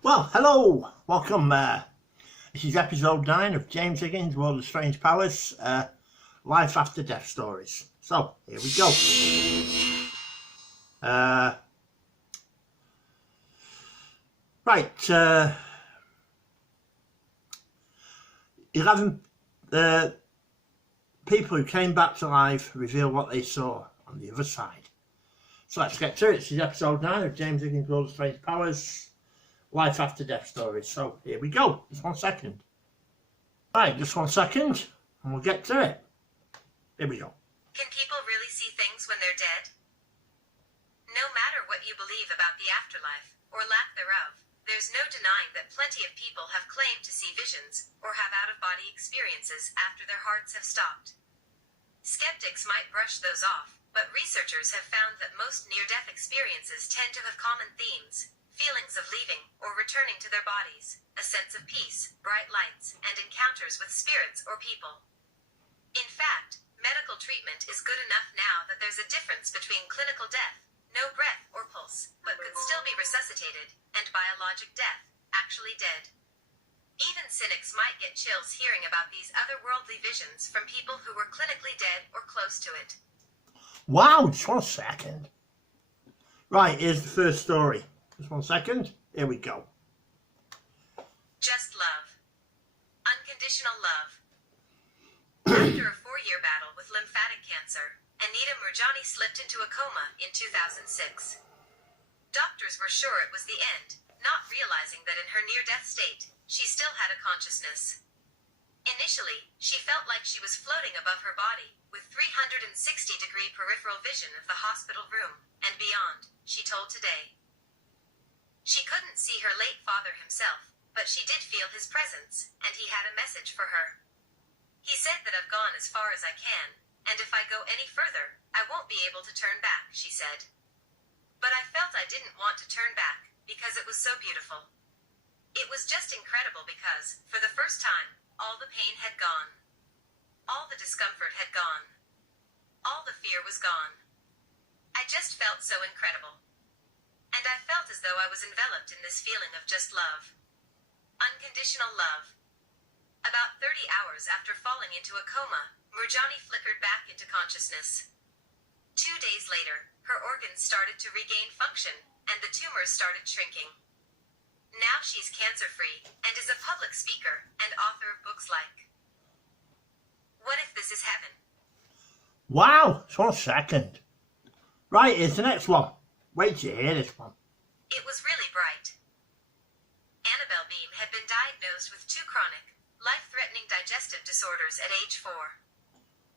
Well, hello, welcome. This is episode 9 of James Higgins' World of Strange Powers, Life After Death Stories. So, here we go. Right, 11 people who came back to life reveal what they saw on the other side. So let's get to it. This is episode 9 of James Higgins' World of Strange Powers, Life After Death Stories. So, here we go. Just 1 second. Right, just 1 second, and we'll get to it. Here we go. Can people really see things when they're dead? No matter what you believe about the afterlife, or lack thereof, there's no denying that plenty of people have claimed to see visions, or have out-of-body experiences after their hearts have stopped. Skeptics might brush those off, but researchers have found that most near-death experiences tend to have common themes: feelings of leaving or returning to their bodies, a sense of peace, bright lights, and encounters with spirits or people. In fact, medical treatment is good enough now that there's a difference between clinical death, no breath or pulse, but could still be resuscitated, and biologic death, actually dead. Even cynics might get chills hearing about these otherworldly visions from people who were clinically dead or close to it. Wow, just 1 second. Right, here's the first story. Just 1 second. Here we go. Just love. Unconditional love. After a 4-year battle with lymphatic cancer, Anita Murjani slipped into a coma in 2006. Doctors were sure it was the end, not realizing that in her near-death state, she still had a consciousness. Initially, she felt like she was floating above her body, with 360-degree peripheral vision of the hospital room, and beyond, she told Today. She couldn't see her late father himself, but she did feel his presence, and he had a message for her. He said that I've gone as far as I can, and if I go any further, I won't be able to turn back, she said. But I felt I didn't want to turn back, because it was so beautiful. It was just incredible because, for the first time, all the pain had gone. All the discomfort had gone. All the fear was gone. I just felt so incredible. And I felt as though I was enveloped in this feeling of just love. Unconditional love. About 30 hours after falling into a coma, Murjani flickered back into consciousness. 2 days later, her organs started to regain function, and the tumors started shrinking. Now she's cancer-free, and is a public speaker, and author of books like What If This Is Heaven? Wow, just 1 second. Right, here's the next one. Wait till you hear this one. It was really bright. Annabelle Beam had been diagnosed with 2 chronic, life-threatening digestive disorders at age 4.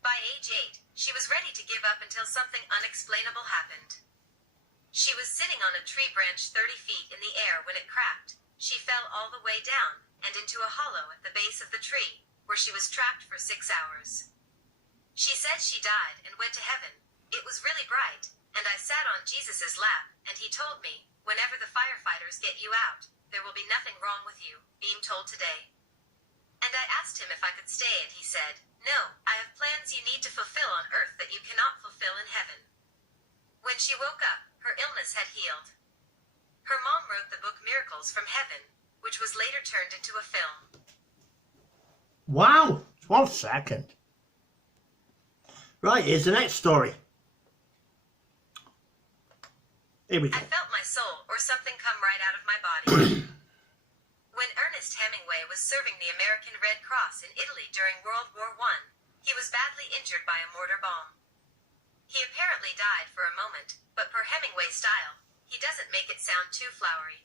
By age 8, she was ready to give up until something unexplainable happened. She was sitting on a tree branch 30 feet in the air when it cracked. She fell all the way down, and into a hollow at the base of the tree, where she was trapped for 6 hours. She said she died and went to heaven. It was really bright, and I sat on Jesus' lap, and he told me, whenever the firefighters get you out, there will be nothing wrong with you, Beam told Today. And I asked him if I could stay, and he said, no, I have plans you need to fulfill on earth that you cannot fulfill in heaven. When she woke up, her illness had healed. Her mom wrote the book Miracles from Heaven, which was later turned into a film. Wow, just 1 second. Right, here's the next story. Here we go. I felt my soul or something come right out of my body. When Ernest Hemingway was serving the American Red Cross in Italy during World War I, he was badly injured by a mortar bomb. He apparently died for a moment, but per Hemingway style, he doesn't make it sound too flowery.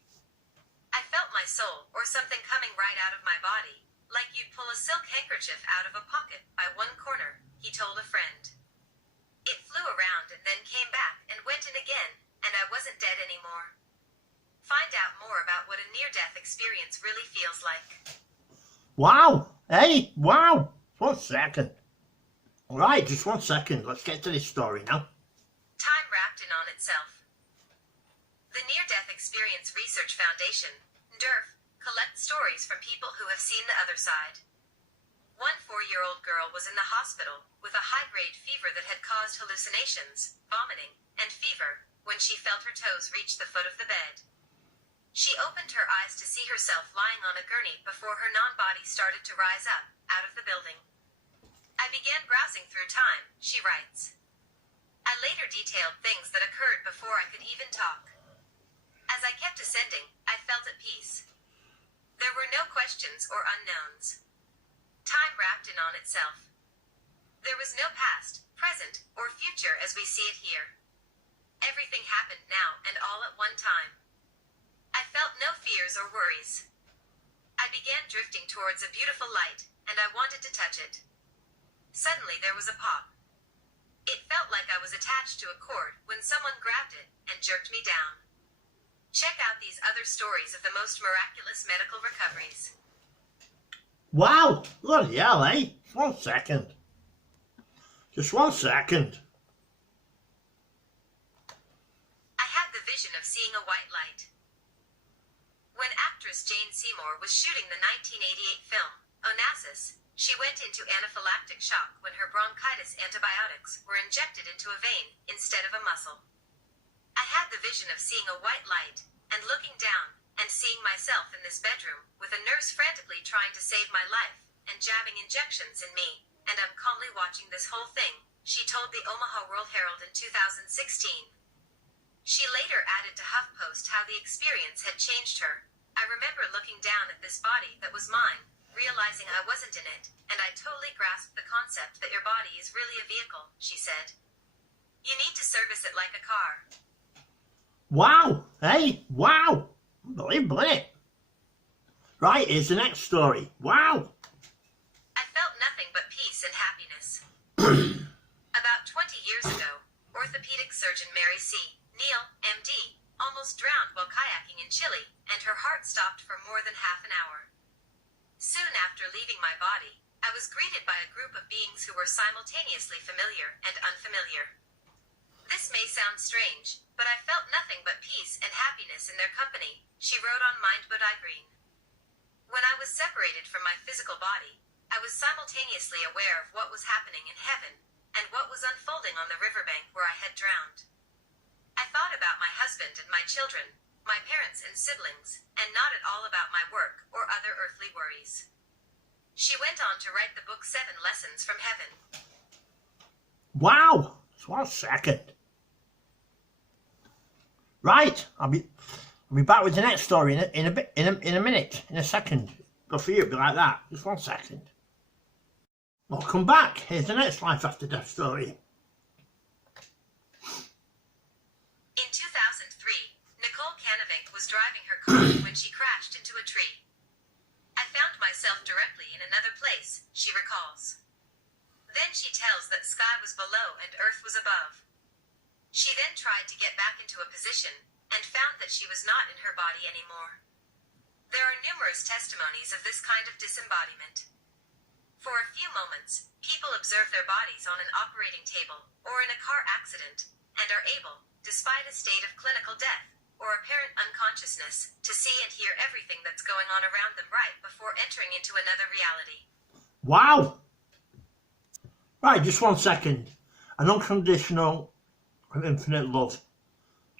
I felt my soul or something coming right out of my body, like you'd pull a silk handkerchief out of a pocket by one corner, he told a friend. It flew around and then came back and went in again, and I wasn't dead anymore. Find out more about what a near-death experience really feels like. Wow, hey, wow, 1 second. All right, just 1 second. Let's get to this story now. Time wrapped in on itself. The Near-Death Experience Research Foundation, NDERF, collects stories from people who have seen the other side. One 4-year-old girl was in the hospital with a high-grade fever that had caused hallucinations, vomiting, and fever when she felt her toes reach the foot of the bed. She opened her eyes to see herself lying on a gurney before her non-body started to rise up, out of the building. I began browsing through time, she writes. I later detailed things that occurred before I could even talk. As I kept ascending, I felt at peace. There were no questions or unknowns. Time wrapped in on itself. There was no past, present, or future as we see it here. Everything happened now and all at one time. I felt no fears or worries. I began drifting towards a beautiful light, and I wanted to touch it. Suddenly there was a pop. It felt like I was attached to a cord when someone grabbed it and jerked me down. Check out these other stories of the most miraculous medical recoveries. Wow! Bloody hell, eh? 1 second. Just 1 second. I had the vision of seeing a white light. When actress Jane Seymour was shooting the 1988 film, Onassis, she went into anaphylactic shock when her bronchitis antibiotics were injected into a vein instead of a muscle. I had the vision of seeing a white light, and looking down, and seeing myself in this bedroom, with a nurse frantically trying to save my life, and jabbing injections in me, and I'm calmly watching this whole thing, she told the Omaha World Herald in 2016. She later added to HuffPost how the experience had changed her. I remember looking down at this body that was mine, realizing I wasn't in it, and I totally grasped the concept that your body is really a vehicle, she said. You need to service it like a car. Wow! Hey, wow! Unbelievable, isn't it? Right, here's the next story. Wow! I felt nothing but peace and happiness. About 20 years ago, orthopedic surgeon Mary C. Neal, MD, almost drowned while kayaking in Chile, and her heart stopped for more than half an hour. Soon after leaving my body, I was greeted by a group of beings who were simultaneously familiar and unfamiliar. This may sound strange, but I felt nothing but peace and happiness in their company, she wrote on Mind.Green. When I was separated from my physical body, I was simultaneously aware of what was happening in heaven, and what was unfolding on the riverbank where I had drowned. I thought about my husband and my children, my parents and siblings, and not at all about my work or other earthly worries. She went on to write the book 7 Lessons from Heaven. Wow! Just 1 second. Right, I'll be back with the next story in a minute, in a second. But for you, it'll be like that. Just 1 second. Welcome back. Here's the next life after death story. In 2003, Nicole Canavink was driving her car when she crashed into a tree. I found myself directly in another place, she recalls. Then she tells that sky was below and earth was above. She then tried to get back into a position, and found that she was not in her body anymore. There are numerous testimonies of this kind of disembodiment. For a few moments, people observe their bodies on an operating table, or in a car accident, and are able, despite a state of clinical death, or apparent unconsciousness, to see and hear everything that's going on around them right before entering into another reality. Wow! Right, just 1 second. An unconditional and infinite love.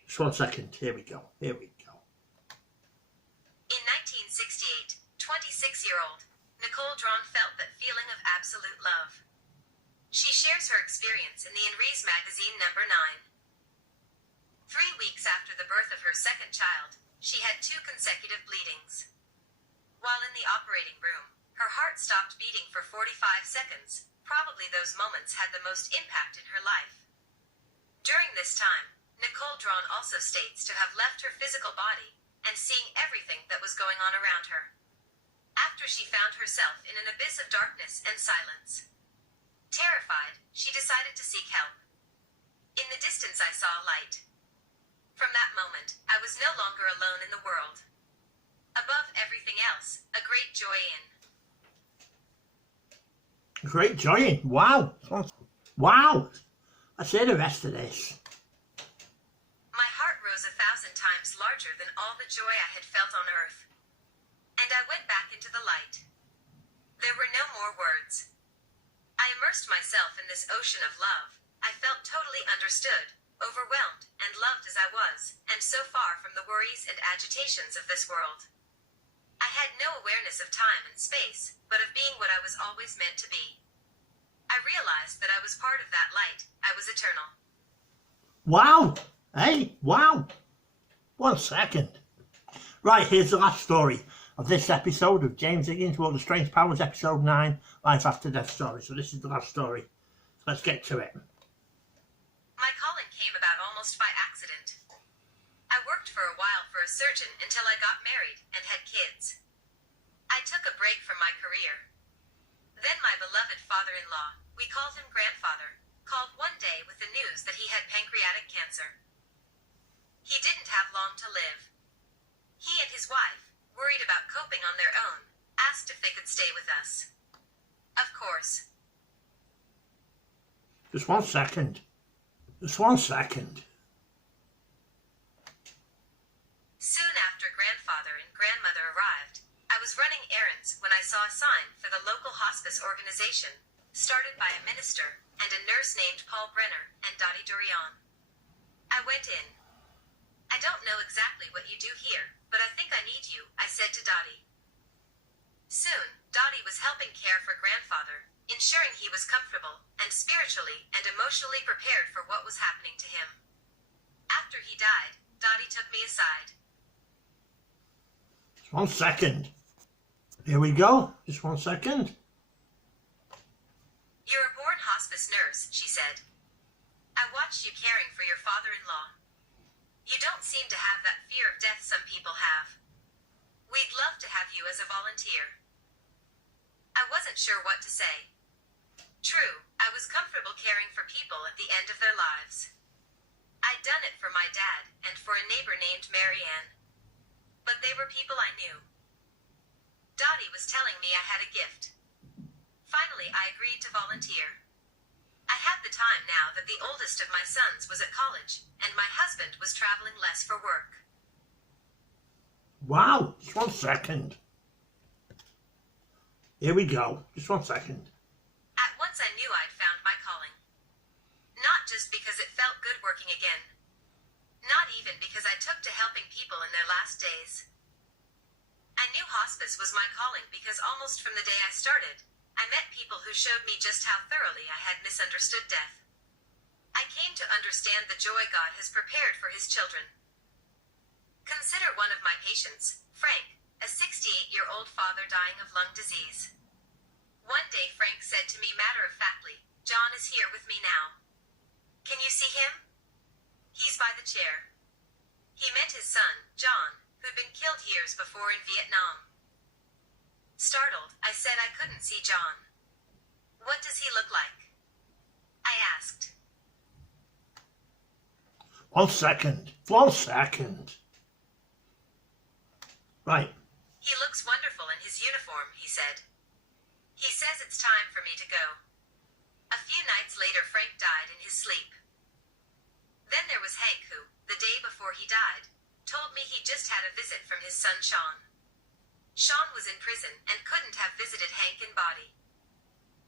Just 1 second. Here we go. Here we go. In 1968, 26-year-old Nicole Drawn felt that feeling of absolute love. She shares her experience in the Enrees magazine number 9. 3 weeks after the birth of her second child, she had 2 consecutive bleedings. While in the operating room, her heart stopped beating for 45 seconds. Probably those moments had the most impact in her life. During this time, Nicole Drawn also states to have left her physical body and seeing everything that was going on around her. After she found herself in an abyss of darkness and silence. Terrified, she decided to seek help. In the distance I saw a light. From that moment, I was no longer alone in the world. Above everything else, a great joy in. Great joy. Wow. Wow. Let's hear the rest of this. My heart rose 1,000 times larger than all the joy I had felt on earth. And I went back into the light. There were no more words. I immersed myself in this ocean of love. I felt totally understood, overwhelmed, and loved as I was, and and so far from the worries and agitations of this world. I had no awareness of time and space, but of being what I was always meant to be. I realized that I was part of that light. I was eternal. Wow! Hey, wow! 1 second. Right, here's the last story of this episode of James Higgins, World of Strange Powers, episode 9, Life After Death story. So this is the last story. So let's get to it. My calling came about almost by accident. I worked for a while for a surgeon until I got married and had kids. I took a break from my career. Then my beloved father-in-law, we called him grandfather, called one day with the news that he had pancreatic cancer. He didn't have long to live. He and his wife, worried about coping on their own, asked if they could stay with us. Of course. Just 1 second. Just 1 second. Soon after grandfather and grandmother arrived, I was running errands when I saw a sign for the local hospice organization, started by a minister and a nurse named Paul Brenner and Dottie Durian. I went in. I don't know exactly what you do here, but I think I need you, I said to Dottie. Soon, Dottie was helping care for grandfather, ensuring he was comfortable and spiritually and emotionally prepared for what was happening to him. After he died, Dottie took me aside. Just 1 second. Here we go. Just 1 second. You're a born hospice nurse, she said. I watched you caring for your father-in-law. You don't seem to have that fear of death some people have. We'd love to have you as a volunteer. I wasn't sure what to say. True, I was comfortable caring for people at the end of their lives. I'd done it for my dad and for a neighbor named Mary Ann. But they were people I knew. Dottie was telling me I had a gift. Finally, I agreed to volunteer. I had the time now that the oldest of my sons was at college, and my husband was traveling less for work. Wow, just 1 second. Here we go. Just 1 second. At once I knew I'd found my calling. Not just because it felt good working again. Not even because I took to helping people in their last days. I knew hospice was my calling because almost from the day I started, I met people who showed me just how thoroughly I had misunderstood death. I came to understand the joy God has prepared for his children. Consider one of my patients, Frank, a 68-year-old father dying of lung disease. One day Frank said to me matter-of-factly, "John is here with me now. Can you see him? He's by the chair." He meant his son, John, who'd been killed years before in Vietnam. Startled, I said I couldn't see John. "What does he look like?" I asked. 1 second. 1 second. Right. "He looks wonderful in his uniform," he said. "He says it's time for me to go." A few nights later, Frank died in his sleep. Then there was Hank who, the day before he died, told me he just had a visit from his son Sean. Sean was in prison and couldn't have visited Hank in body.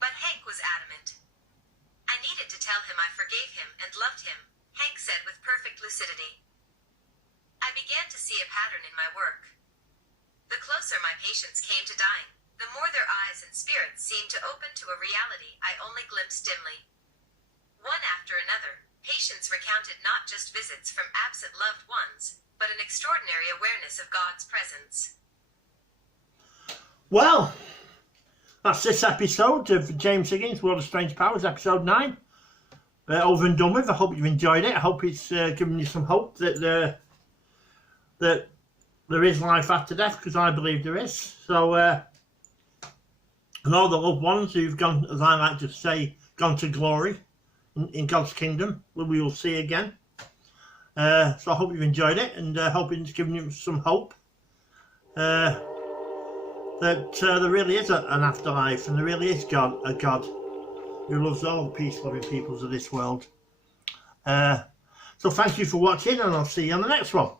But Hank was adamant. "I needed to tell him I forgave him and loved him," Hank said with perfect lucidity. I began to see a pattern in my work. The closer my patients came to dying, the more their eyes and spirits seemed to open to a reality I only glimpsed dimly. One after another, patients recounted not just visits from absent loved ones, but an extraordinary awareness of God's presence. Well, that's this episode of James Higgins, World of Strange Powers, episode 9. Over and done with. I hope you've enjoyed it. I hope it's given you some hope that there is life after death, because I believe there is. So, and all the loved ones who've gone, as I like to say, gone to glory in God's kingdom, we will see again. So I hope you've enjoyed it, and I hope it's given you some hope that there really is an afterlife, and there really is a God who loves all the peace-loving peoples of this world. So thank you for watching, and I'll see you on the next one.